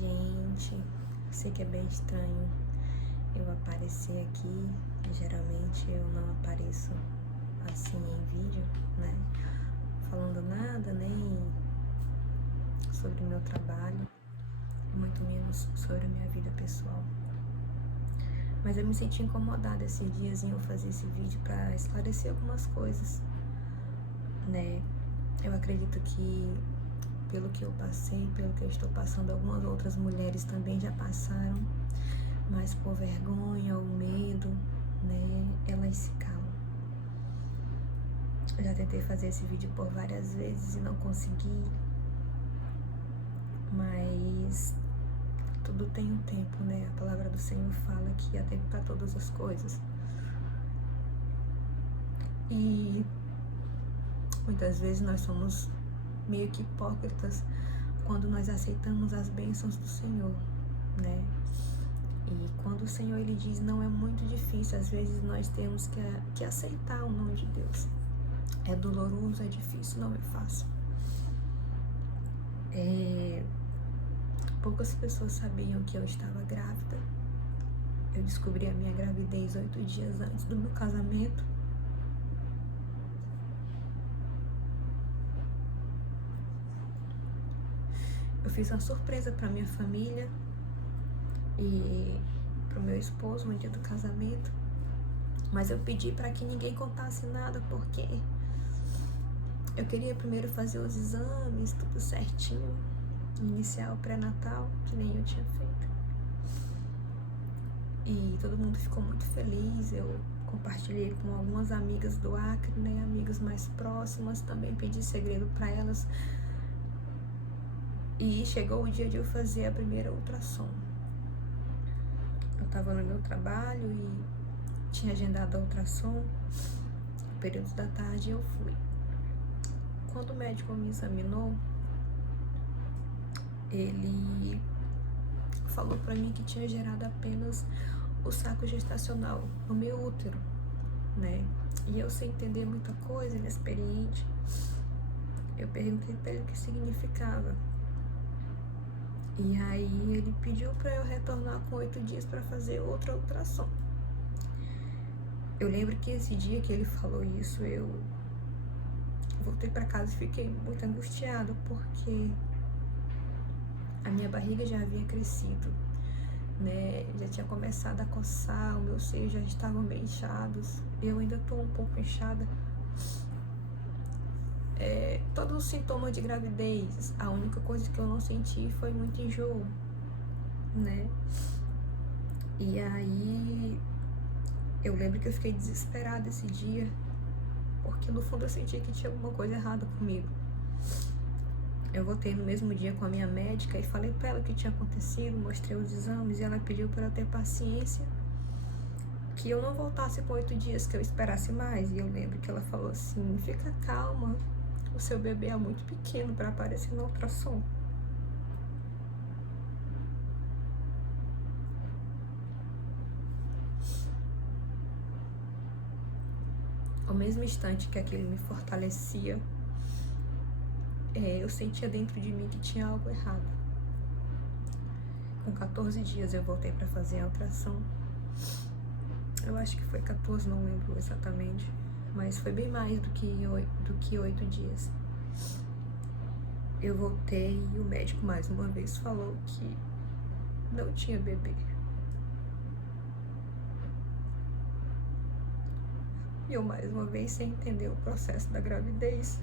gente, sei que é bem estranho eu aparecer aqui, geralmente eu não apareço assim em vídeo, né, falando nada, nem sobre o meu trabalho, muito menos sobre a minha vida pessoal. Mas eu me senti incomodada esses dias em eu fazer esse vídeo para esclarecer algumas coisas, né. Eu acredito que pelo que eu passei, pelo que eu estou passando, algumas outras mulheres também já passaram, mas por vergonha ou medo, né, elas se calam. Eu já tentei fazer esse vídeo por várias vezes e não consegui, mas tudo tem um tempo, né? A palavra do Senhor fala que há tempo para todas as coisas. E muitas vezes nós somos meio que hipócritas quando nós aceitamos as bênçãos do Senhor, né? E quando o Senhor ele diz não é muito difícil, às vezes nós temos que aceitar o não de Deus. É doloroso, é difícil, não é fácil. Poucas pessoas sabiam que eu estava grávida. Eu descobri a minha gravidez 8 dias antes do meu casamento. Eu fiz uma surpresa para minha família e para o meu esposo no dia do casamento, mas eu pedi para que ninguém contasse nada porque eu queria primeiro fazer os exames, tudo certinho, iniciar o pré-natal, que nem eu tinha feito. E todo mundo ficou muito feliz. Eu compartilhei com algumas amigas do Acre, né, amigas mais próximas, também pedi segredo para elas. E chegou o dia de eu fazer a primeira ultrassom. Eu estava no meu trabalho e tinha agendado a ultrassom, no período da tarde eu fui. Quando o médico me examinou, ele falou para mim que tinha gerado apenas o saco gestacional no meu útero, né? E eu, sem entender muita coisa, inexperiente, eu perguntei para ele o que significava. E aí ele pediu para eu retornar com 8 dias para fazer outra ultrassom. Eu lembro que esse dia que ele falou isso, eu voltei para casa e fiquei muito angustiada, porque a minha barriga já havia crescido, né? Já tinha começado a coçar, o meu seio já estavam meio inchados. Eu ainda estou um pouco inchada. Todos os sintomas de gravidez, a única coisa que eu não senti foi muito enjoo, né? E aí eu lembro que eu fiquei desesperada esse dia, porque no fundo eu senti que tinha alguma coisa errada comigo. Eu voltei no mesmo dia com a minha médica e falei para ela o que tinha acontecido, mostrei os exames e ela pediu para eu ter paciência, que eu não voltasse com 8 dias, que eu esperasse mais. E eu lembro que ela falou assim: fica calma, o seu bebê é muito pequeno para aparecer no ultrassom. Ao mesmo instante que aquilo me fortalecia, eu sentia dentro de mim que tinha algo errado. Com 14 dias eu voltei para fazer a ultrassom. Eu acho que foi 14, não lembro exatamente, mas foi bem mais do que 8 dias. Eu voltei e o médico mais uma vez falou que não tinha bebê. E eu mais uma vez, sem entender o processo da gravidez,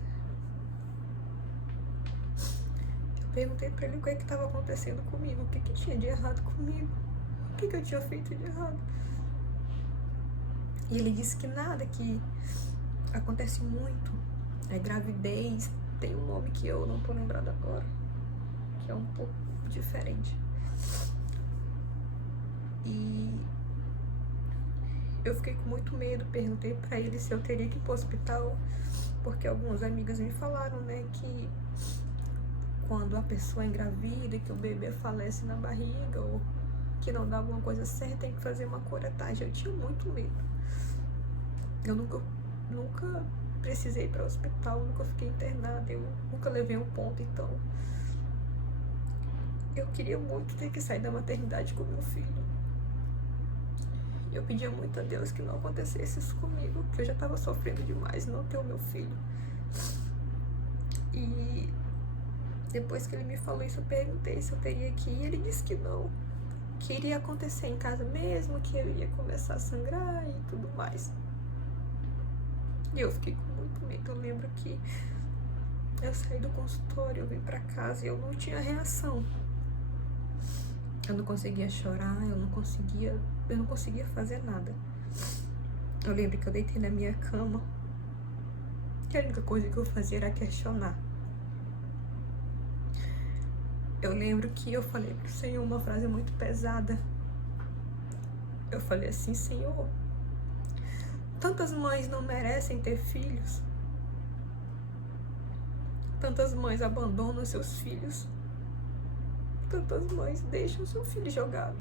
eu perguntei pra ele o que estava acontecendo comigo, o que tinha de errado comigo, o que eu tinha feito de errado. E ele disse que nada, que acontece muito. Gravidez tem um nome que eu não tô lembrada agora, que é um pouco diferente. E eu fiquei com muito medo, perguntei pra ele se eu teria que ir pro hospital, porque algumas amigas me falaram, né, que quando a pessoa é engravida, que o bebê falece na barriga, ou que não dá alguma coisa certa, tem que fazer uma curetagem. Eu tinha muito medo. Eu nunca precisei ir para o hospital, nunca fiquei internada, eu nunca levei um ponto, então eu queria muito ter que sair da maternidade com meu filho. Eu pedia muito a Deus que não acontecesse isso comigo, que eu já estava sofrendo demais não ter o meu filho. E depois que ele me falou isso, eu perguntei se eu teria que ir. Ele disse que não, que iria acontecer em casa mesmo, que eu ia começar a sangrar e tudo mais. E eu fiquei com muito medo. Eu lembro que eu saí do consultório, eu vim pra casa e eu não tinha reação. Eu não conseguia chorar, eu não conseguia fazer nada. Eu lembro que eu deitei na minha cama e a única coisa que eu fazia era questionar. Eu lembro que eu falei pro Senhor uma frase muito pesada. Eu falei assim: Senhor, tantas mães não merecem ter filhos. Tantas mães abandonam seus filhos. Tantas mães deixam seu filho jogado.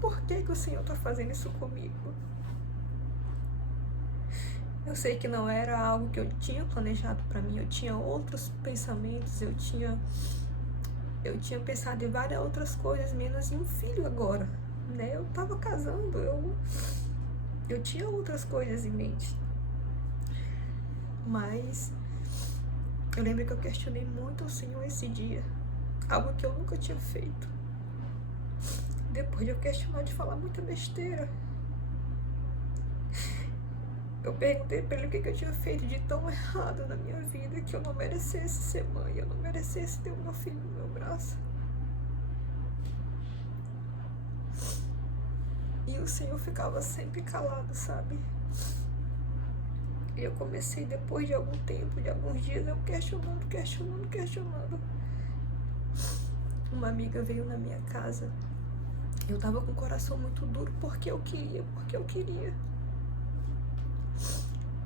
Por que o Senhor está fazendo isso comigo? Eu sei que não era algo que eu tinha planejado para mim. Eu tinha outros pensamentos. Eu tinha pensado em várias outras coisas, menos em um filho agora, né? Eu tava casando, eu tinha outras coisas em mente. Mas eu lembro que eu questionei muito o Senhor esse dia, algo que eu nunca tinha feito. Depois de eu questionar, de falar muita besteira, eu perguntei pra ele o que eu tinha feito de tão errado na minha vida, que eu não merecesse ser mãe, eu não merecesse ter o meu filho no meu braço. E o Senhor ficava sempre calado, sabe? E eu comecei, depois de algum tempo, de alguns dias, eu questionando. Uma amiga veio na minha casa. Eu tava com o coração muito duro porque eu queria.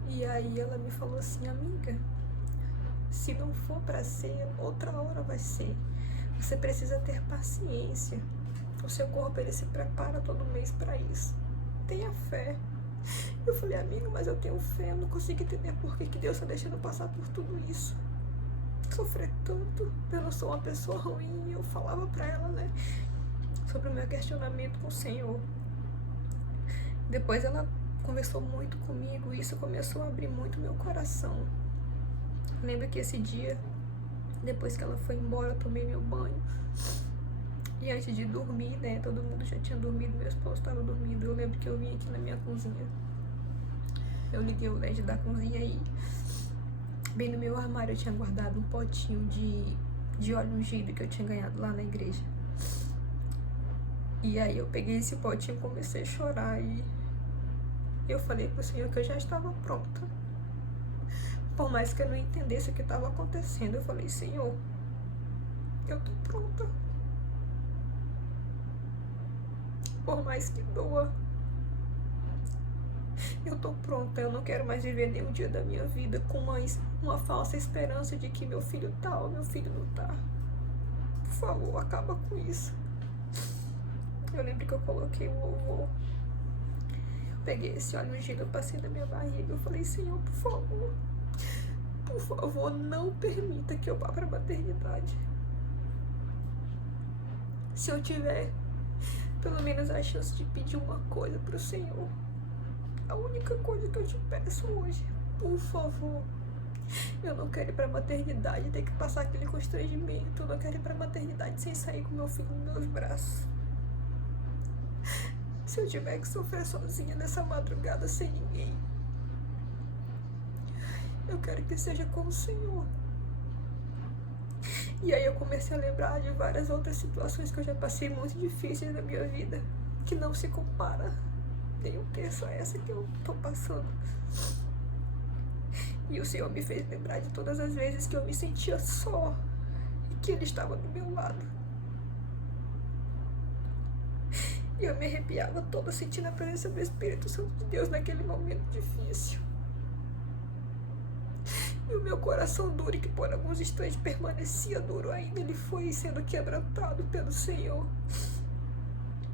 E aí ela me falou assim: amiga, se não for pra ser, outra hora vai ser. Você precisa ter paciência. O seu corpo, ele se prepara todo mês pra isso. Tenha fé. Eu falei: amigo, mas eu tenho fé. Eu não consigo entender por que Deus está deixando eu passar por tudo isso. Sofrer tanto. Eu não sou uma pessoa ruim. Eu falava pra ela, né, sobre o meu questionamento com o Senhor. Depois ela conversou muito comigo e isso começou a abrir muito meu coração. Lembro que esse dia, depois que ela foi embora, eu tomei meu banho. E antes de dormir, né, todo mundo já tinha dormido, meu esposo estava dormindo. Eu lembro que eu vim aqui na minha cozinha. Eu liguei o LED da cozinha e bem no meu armário eu tinha guardado um potinho de óleo ungido que eu tinha ganhado lá na igreja. E aí eu peguei esse potinho e comecei a chorar e eu falei pro Senhor que eu já estava pronta. Por mais que eu não entendesse o que estava acontecendo, eu falei: Senhor, eu tô pronta. Por mais que doa, eu tô pronta. Eu não quero mais viver nenhum dia da minha vida com uma falsa esperança de que meu filho tá ou meu filho não tá. Por favor, acaba com isso. Eu lembro que eu coloquei o ovo, peguei esse óleo ungido, eu passei na minha barriga. Eu falei: Senhor, por favor, não permita que eu vá pra maternidade. Se eu tiver pelo menos a chance de pedir uma coisa pro Senhor, a única coisa que eu te peço hoje, por favor, eu não quero ir pra maternidade, ter que passar aquele constrangimento. Eu não quero ir pra maternidade sem sair com meu filho nos meus braços. Se eu tiver que sofrer sozinha nessa madrugada sem ninguém, eu quero que seja com o Senhor. E aí eu comecei a lembrar de várias outras situações que eu já passei muito difíceis na minha vida, que não se compara nem um terço a essa que eu tô passando. E o Senhor me fez lembrar de todas as vezes que eu me sentia só e que Ele estava do meu lado. E eu me arrepiava toda sentindo a presença do Espírito Santo de Deus naquele momento difícil. E o meu coração duro, que por alguns instantes permanecia duro ainda, ele foi sendo quebrantado pelo Senhor.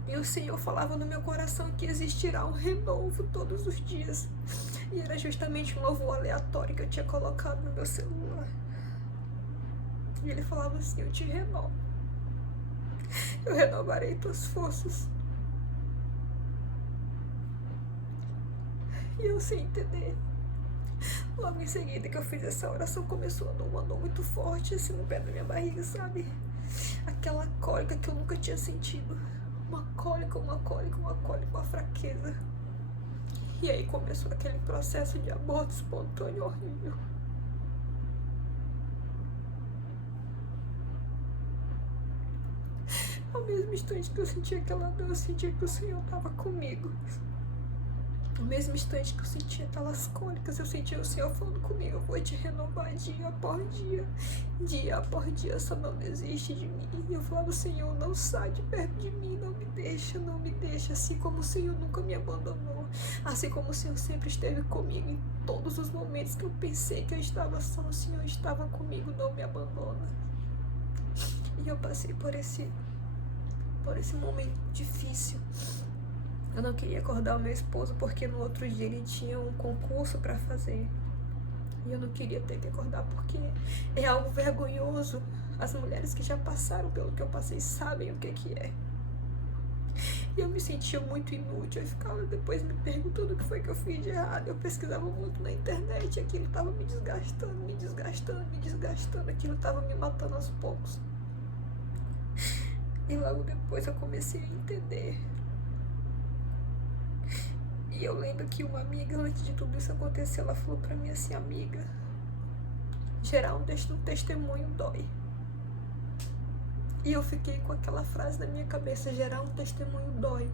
E o Senhor falava no meu coração que existirá um renovo todos os dias. E era justamente um louvor aleatório que eu tinha colocado no meu celular. E ele falava assim: eu te renovo. Eu renovarei tuas forças. E eu sem entender. Logo em seguida que eu fiz essa oração, começou a dar uma dor muito forte assim no pé da minha barriga, sabe? Aquela cólica que eu nunca tinha sentido. Uma cólica, uma fraqueza. E aí começou aquele processo de aborto espontâneo horrível. Ao mesmo instante que eu sentia aquela dor, eu sentia que o Senhor estava comigo. No mesmo instante que eu sentia aquelas cólicas, eu sentia o Senhor falando comigo: eu vou te renovar dia após dia, dia após dia, só não desiste de mim. E eu falava: Senhor, não sai de perto de mim, não me deixa, assim como o Senhor nunca me abandonou, assim como o Senhor sempre esteve comigo em todos os momentos que eu pensei que eu estava só, o Senhor estava comigo, não me abandona. E eu passei por esse momento difícil. Eu não queria acordar o meu esposo porque no outro dia ele tinha um concurso para fazer. E eu não queria ter que acordar porque é algo vergonhoso. As mulheres que já passaram pelo que eu passei sabem o que é. E eu me sentia muito inútil. Eu ficava depois me perguntando o que foi que eu fiz de errado. Eu pesquisava muito na internet e aquilo estava me desgastando. Aquilo estava me matando aos poucos. E logo depois eu comecei a entender. E eu lembro que uma amiga, antes de tudo isso acontecer, ela falou pra mim assim: amiga, gerar um testemunho dói. E eu fiquei com aquela frase na minha cabeça: gerar um testemunho dói.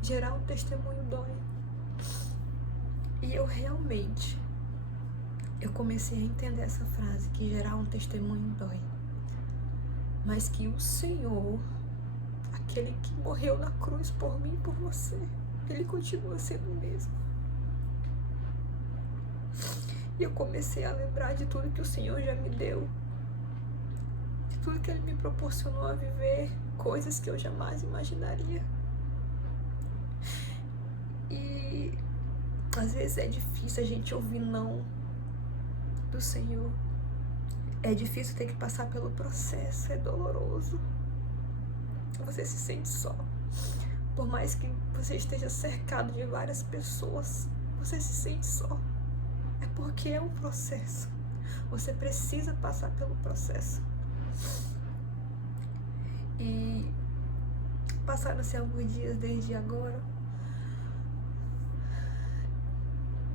Gerar um testemunho dói. E eu realmente, eu comecei a entender essa frase, que gerar um testemunho dói. Mas que o Senhor, aquele que morreu na cruz por mim e por você, Ele continua sendo o mesmo. E eu comecei a lembrar de tudo que o Senhor já me deu, de tudo que Ele me proporcionou a viver, coisas que eu jamais imaginaria. E às vezes é difícil a gente ouvir não do Senhor. É difícil ter que passar pelo processo, é doloroso. Você se sente só. Por mais que você esteja cercado de várias pessoas, você se sente só. É porque é um processo. Você precisa passar pelo processo. E passaram-se alguns dias desde agora.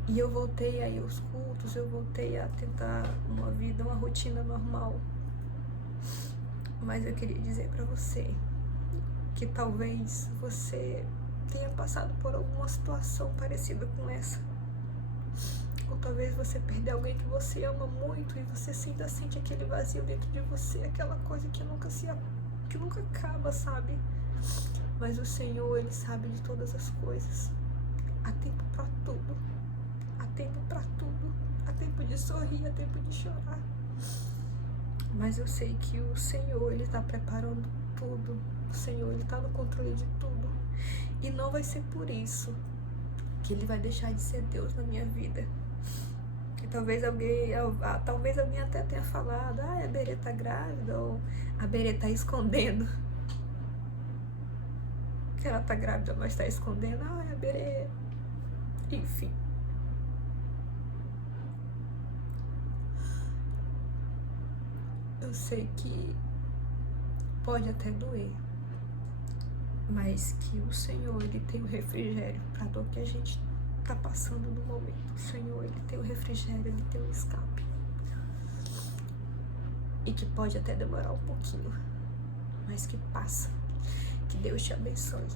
E eu voltei aí aos cultos, eu voltei a tentar uma vida, uma rotina normal. Mas eu queria dizer pra você que talvez você tenha passado por alguma situação parecida com essa. Ou talvez você perdeu alguém que você ama muito e você ainda sente aquele vazio dentro de você, aquela coisa que nunca acaba, sabe? Mas o Senhor, Ele sabe de todas as coisas. Há tempo pra tudo. Há tempo pra tudo. Há tempo de sorrir, há tempo de chorar. Mas eu sei que o Senhor, Ele está preparando tudo. O Senhor, Ele está no controle de tudo. E não vai ser por isso que Ele vai deixar de ser Deus na minha vida. E talvez alguém até tenha falado: a Berê tá grávida, ou a Berê tá escondendo. Que ela tá grávida, mas tá escondendo. A Berê... Enfim. Eu sei que pode até doer, mas que o Senhor, Ele tem o refrigério para a dor que a gente tá passando no momento. O Senhor, Ele tem o refrigério, Ele tem o escape. E que pode até demorar um pouquinho, mas que passa. Que Deus te abençoe.